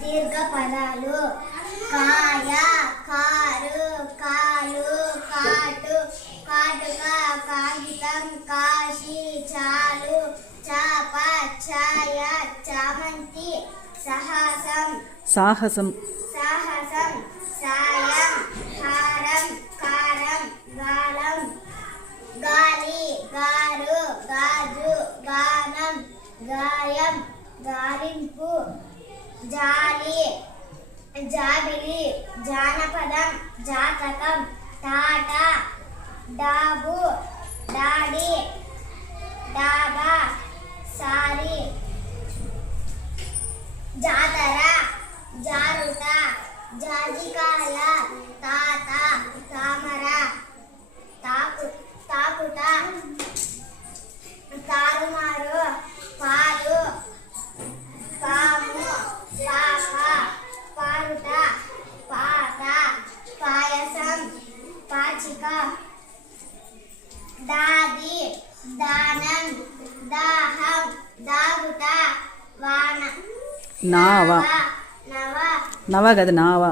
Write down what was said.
దీర్ఘ పదాలు కాయ, కారు, కాలు, కాటు, కాటుక, కాగితం, కాశీ, చాలు, చాప, ఛాయ, చామంతి, సాహసం, సాహసం, సాహసం, సాయం, హారం, కారం, గాలం, గాలి, గారు, గాజు, గానం, గాయం, గాలింపు, జాలి, జాబిలి, జానపదం, జాతకం, టాట, డాబు, డాడి, డాబా, సారి, జాతర, జారుట, జాజికాయ, తాత, తామర, తాకుట, తారుమారు, పాలు, పాము, పాప, పారుట, పాత, పాయసం, పాచిక, దాది, దానం, దాహం, దాగుట, వాన, నావ, నవ, నవ కదా నావ.